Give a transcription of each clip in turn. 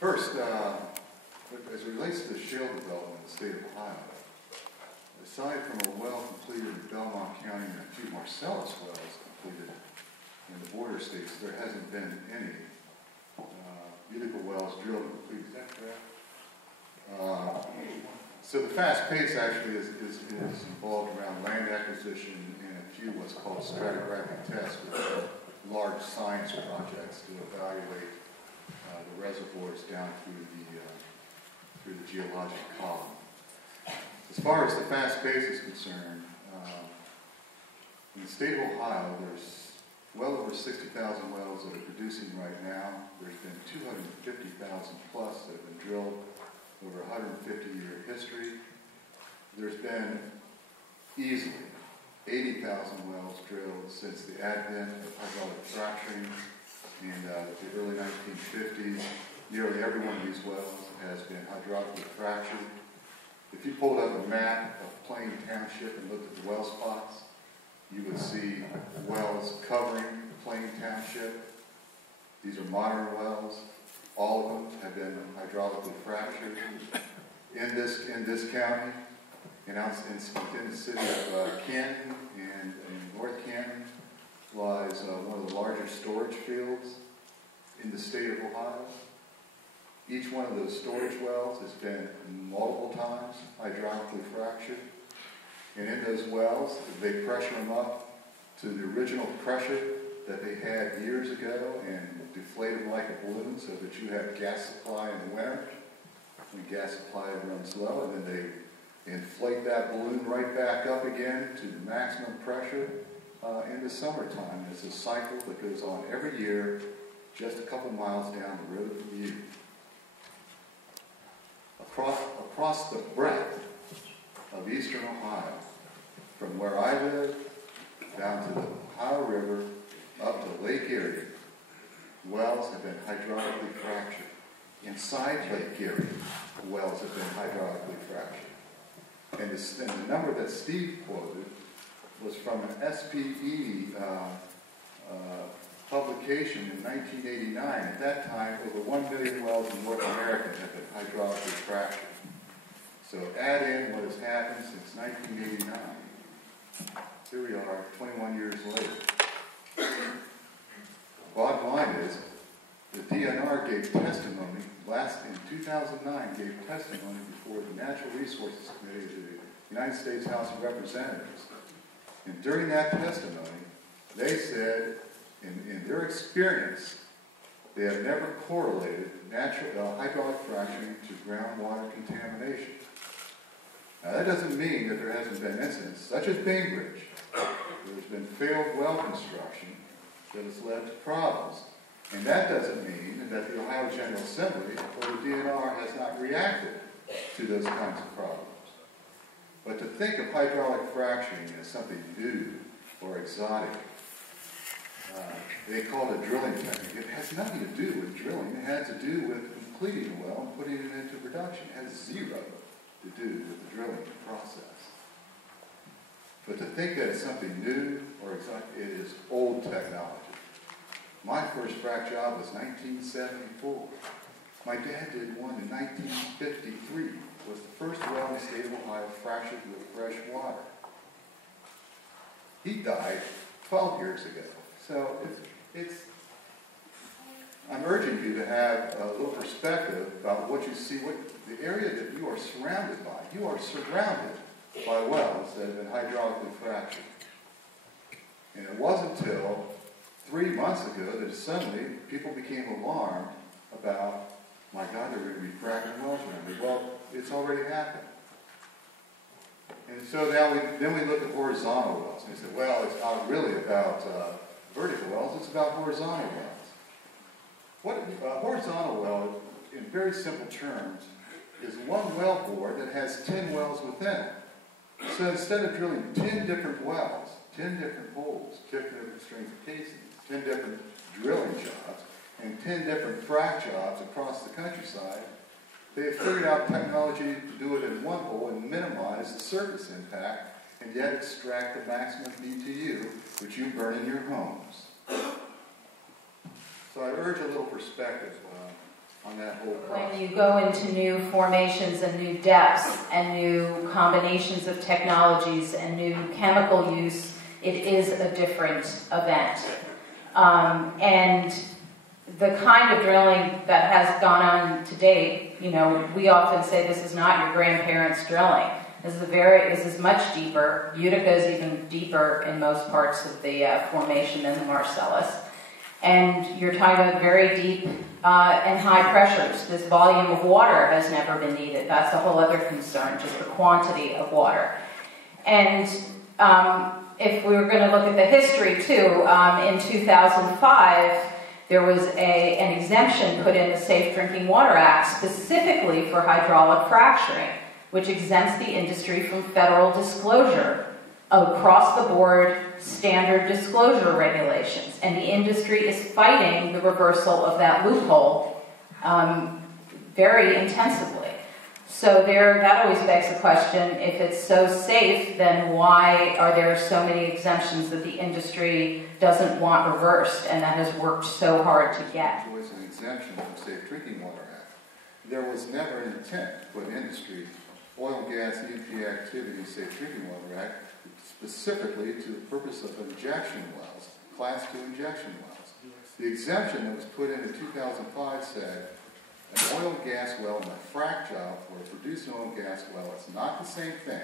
First, as it relates to the shale development in the state of Ohio, aside from a well completed in Belmont County and a few Marcellus wells completed in the border states, there hasn't been any Utica wells drilled and completed. Is that correct? So the fast pace actually is involved around land acquisition and a few what's called stratigraphic tests, which are large science projects to evaluate the reservoirs down through the geologic column. As far as the fast pace is concerned, in the state of Ohio, there's well over 60,000 wells that are producing right now. There's been 250,000 plus that have been drilled over a 150-year history. There's been easily 80,000 wells drilled since the advent of hydraulic fracturing in the early 1950s. Nearly every one of these wells has been hydraulically fractured. If you pulled up a map of Plain Township and looked at the well spots, you would see wells covering Plain Township. These are modern wells. All of them have been hydraulically fractured. In this county, within the city of Canton and in North Canton lies one of the larger storage fields in the state of Ohio. Each one of those storage wells has been multiple times hydraulically fractured. And in those wells, they pressure them up to the original pressure that they had years ago and deflate them like a balloon so that you have gas supply in the winter when gas supply runs low, and then they inflate that balloon right back up again to the maximum pressure in the summertime. It's a cycle that goes on every year just a couple miles down the road from you. Across the breadth of eastern Ohio, from where I live down to the Ohio River up to Lake Erie, wells have been hydraulically fractured. Inside Lake Erie, wells have been hydraulically fractured. And the number that Steve quoted was from an SPE publication in 1989. At that time, over 1 million wells in North America have been hydraulically fractured. So add in what has happened since 1989. Here we are, 21 years later. Bottom line is, the DNR gave testimony, in 2009, gave testimony before the Natural Resources Committee of the United States House of Representatives. And during that testimony, they said, in their experience, they have never correlated hydraulic fracturing to groundwater contamination. Now, that doesn't mean that there hasn't been incidents, such as Bainbridge. There's been failed well construction that has led to problems. And that doesn't mean that the Ohio General Assembly or the DNR has not reacted to those kinds of problems. But to think of hydraulic fracturing as something new or exotic, they call it a drilling technique. It has nothing to do with drilling. It has to do with completing a well and putting it into production. It has zero to do with the drilling process. But to think that it's something new or exotic, it is old technology. My first frac job was 1974. My dad did one in 1953. It was the first well in the state of Ohio fractured with fresh water. He died 12 years ago. So I'm urging you to have a little perspective about what you see, what the area that you are surrounded by. You are surrounded by wells that have been hydraulically fractured. And it wasn't until 3 months ago that suddenly people became alarmed about, my God, they're going to be fracking wells around me. Well, it's already happened. And so now then we look at horizontal wells. And we say, well, it's not really about vertical wells, it's about horizontal wells. What a horizontal well, in very simple terms, is one well bore that has 10 wells within it. So instead of drilling 10 different wells, 10 different holes, 10 different strings of casings, 10 different drilling jobs, and 10 different frac jobs across the countryside, they have figured out technology to do it in one hole and minimize the surface impact and yet extract the maximum BTU which you burn in your homes. So I urge a little perspective on that whole process. When you go into new formations and new depths and new combinations of technologies and new chemical use, it is a different event. And the kind of drilling that has gone on to date, you know, we often say this is not your grandparents' drilling. This is much deeper. Utica is even deeper in most parts of the formation than the Marcellus. And you're talking about very deep and high pressures. This volume of water has never been needed. That's a whole other concern, just the quantity of water. And if we were going to look at the history too, in 2005, there was an exemption put in the Safe Drinking Water Act specifically for hydraulic fracturing, which exempts the industry from federal disclosure, across-the-board standard disclosure regulations. And the industry is fighting the reversal of that loophole very intensively. So that always begs the question, if it's so safe, then why are there so many exemptions that the industry doesn't want reversed and that has worked so hard to get? There was an exemption from the Safe Drinking Water Act. There was never an intent to put industry, oil and gas, E&P activity, Safe Drinking Water Act, specifically to the purpose of injection wells, Class 2 injection wells. The exemption that was put in 2005 said an oil and gas well and a frac job for a producing oil and gas well is not the same thing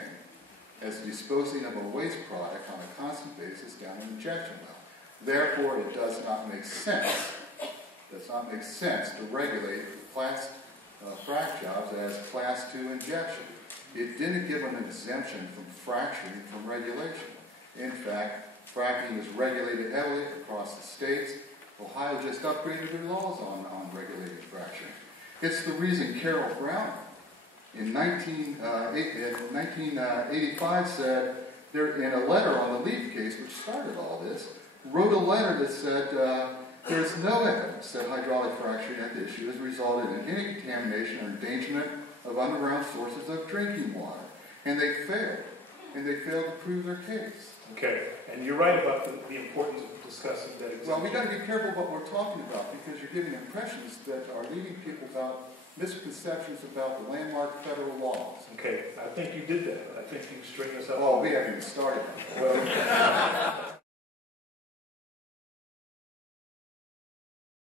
as disposing of a waste product on a constant basis down an injection well. Therefore, it does not make sense to regulate frac jobs as Class 2 injection. It didn't give an exemption from fracturing from regulation. In fact, fracking is regulated heavily across the states. Ohio just upgraded their laws on regulated fracturing. It's the reason Carol Brown in 1985 said, in a letter on the Leaf case, which started all this, wrote a letter that said there's no evidence that hydraulic fracturing at the issue has resulted in any contamination or endangerment of underground sources of drinking water. And they failed. And they failed to prove their case. Okay, and you're right about the importance of discussing that exemption. Well, we've got to be careful what we're talking about because you're giving impressions that are leading people about misconceptions about the landmark federal laws. Okay, I think you did that. I think you straightened us up. Well, we haven't even started.